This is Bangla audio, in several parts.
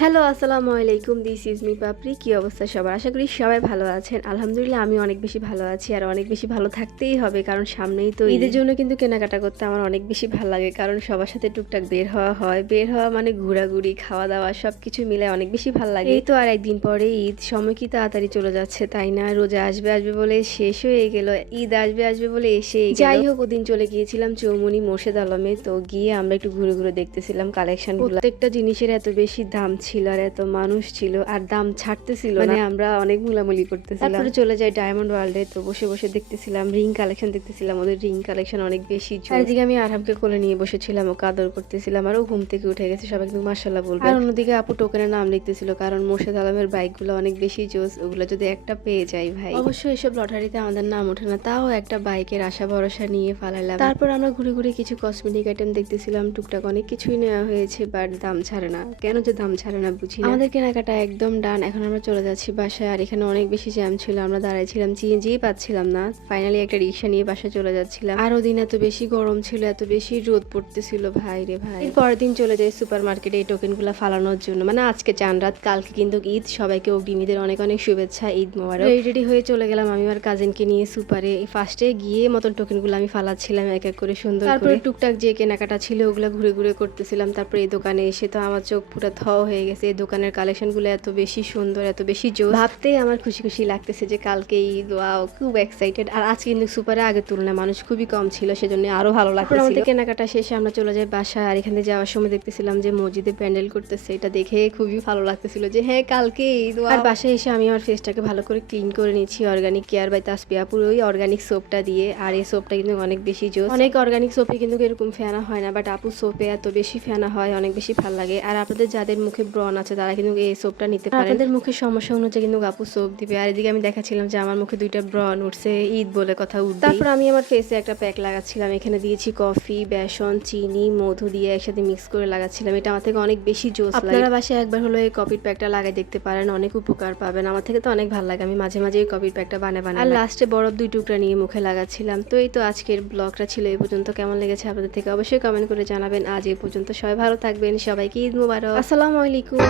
হ্যালো, আসসালামু আলাইকুম। দিস ইজ মি পাপড়ি। কি অবস্থা সবার? আশা করি সবাই ভালো আছেন। আলহামদুলিল্লাহ আমি অনেক বেশি ভালো আছি আর অনেক বেশি ভালো থাকতেই হবে, কারণ সামনেই তো ঈদের জন্য কিন্তু কেনাকাটা করতে আমার অনেক বেশি ভালো লাগে, কারণ সবার সাথে টুকটাক বের হওয়া হয়। বের হওয়া মানে ঘোরাঘুরি, খাওয়া দাওয়া সবকিছু মিলে অনেক বেশি ভালো লাগে। এই তো আর একদিন পরে ঈদ, সময় কি তাড়াতাড়ি চলে যাচ্ছে তাই না? রোজা আসবে আসবে বলে শেষ হয়ে গেল, ঈদ আসবে আসবে বলে এসেই গেল। যাই হোক, ওদিন চলে গিয়েছিলাম চৌমুনি মোর্শেদ আলমে। তো গিয়ে আমরা একটু ঘুরে ঘুরে দেখতেছিলাম কালেকশন। প্রত্যেকটা জিনিসের এত বেশি দাম ছিল আর এত মানুষ ছিল আর দাম ছাড়তেছিল না, আমরা অনেক মুলামুলি করতেছিলাম। তারপরে চলে যাই ডায়মন্ড ওয়ার্ল্ডে। তো বসে বসে দেখতেছিলাম রিং কালেকশন, দেখতেছিলাম ওদের রিং কালেকশন অনেক বেশি। চারিদিকে আমি আরহামকে কোলে নিয়ে বসেছিলাম, ওকে আদর করতেছিলাম আর ও ঘুম থেকে উঠে গেছে, সবাই কিন্তু মাশাআল্লাহ বলবে। আর অন্যদিকে আপু টোকেনের নাম লিখতেছিল, কারণ মোর্শেদ আলমের বাইকগুলো অনেক বেশি জোস, ওগুলো যদি একটা পেয়ে যাই ভাই। অবশ্যই এসব লটারিতে আমাদের নাম ওঠে না, তাও একটা বাইকের আশা ভরসা নিয়ে ফালাইলাম। তারপর আমরা ঘুরে ঘুরে কিছু কসমেটিক আইটেম দেখতেছিলাম, টুকটাক অনেক কিছুই নেওয়া হয়েছে, বাট দাম ছাড়ে না। কেন যে দাম ছাড়ে না বুঝি না। আমাদের কেনাকাটা একদম ডান। এখন আমরা চলে যাচ্ছি বাসায়। আর এখানে অনেক বেশি জ্যাম ছিল, আমরা দাঁড়াইছিলাম, সিএনজি পাচ্ছিলাম না। ফাইনালি একটা রিক্সা নিয়ে বাসায় চলে যাচ্ছিলাম। আর ওদিন এত বেশি গরম ছিল, এত বেশি রোদ পড়তেছিল ভাই রে ভাই। পরের দিন চলে যাই সুপার মার্কেটে এই টোকেন গুলা ফালানোর জন্য। মানে আজকে চান রাত, কালকে কিন্তু ঈদ। সবাইকে অগ্রিম ঈদের অনেক অনেক শুভেচ্ছা, ঈদ মোবারক। রেডি হয়ে চলে গেলাম আমি আর কাজিনকে নিয়ে সুপারে। ফার্স্টে গিয়ে মতন টোকেন গুলো আমি ফালাচ্ছিলাম এক এক করে সুন্দর করে। তারপরে টুকটাক যে কেনাকাটা ছিল ওগুলো ঘুরে ঘুরে করতেছিলাম। তারপরে এই দোকানে এসে তো আমার চোখ পুরো থ হয়ে গেছে। এই দোকানের কালেকশন গুলো এত বেশি সুন্দর, এত বেশি জোস, ভাবতেই আমার খুশি খুশি লাগতেছে যে কালকে ঈদ। ওয়াও, খুব এক্সাইটেড। আর আজকে কিন্তু সুপারে আগের তুলনায় মানুষ খুবই কম ছিল, সেজন্য আরো ভালো লাগছে। আমাদের কেনাকাটা শেষে আমরা চলে যাই বাসায়। আর এখানে যাওয়ার সময় দেখতেছিলাম যে মসজিদে প্যান্ডেল করতেছে, এটা দেখে খুবই ভালো লাগতেছিল যে হ্যাঁ কালকে ঈদ। আর বাসায় এসে আমি আমার ফেসটাকে ভালো করে ক্লিন করে নিচ্ছি অর্গানিক কেয়ার বাই তাসপিয়া আপুর ওই অর্গানিক সোপটা দিয়ে। আর এই সোপটা কিন্তু অনেক বেশি জোস। অনেক অর্গানিক সোপে কিন্তু এরকম ফেনা হয় না, বাট আপু সোপে এত বেশি ফেনা হয়, অনেক বেশি ভালো লাগে। আর আপনাদের যাদের মুখে ব্রণ আছে তারা কিন্তু এই সোপটা নিতে পারেন। আপনাদের মুখের সমস্যা অনুযায়ী কিন্তু আপু সোপ দিবে। আর এদিকে আমি দেখাচ্ছিলাম যে আমার মুখে 2টা ব্রণ উঠছে, ঈদ বলে কথা উঠবে। তারপর আমি আমার ফেসে একটা প্যাক লাগাচ্ছিলাম। এখানে দিয়েছি কফি, বেসন, চিনি, মধু দিয়ে একসাথে মিক্স করে লাগাচ্ছিলাম। এটা আমার থেকে অনেক বেশি জোস লাগে। আপনারা বাসায় একবার হলো এই কফির প্যাকটা লাগাই দেখতে পারেন, অনেক উপকার পাবেন। আমার থেকে তো অনেক ভালো লাগে, আমি মাঝে মাঝে এই কফির প্যাকটা বানাই। আর লাস্টে বরফ 2 টুকরা নিয়ে মুখে লাগাচ্ছিলাম। তো এই তো আজকের ব্লগটা ছিল এই পর্যন্ত। কেমন লেগেছে আপনাদের থেকে অবশ্যই কমেন্ট করে জানাবেন। আজ এই পর্যন্ত, সবাই ভালো থাকবেন, সবাইকে ঈদ মুবারক, আসসালামু আলাইকুম।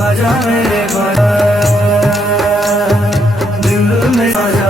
आजा मेरे दिल में आजा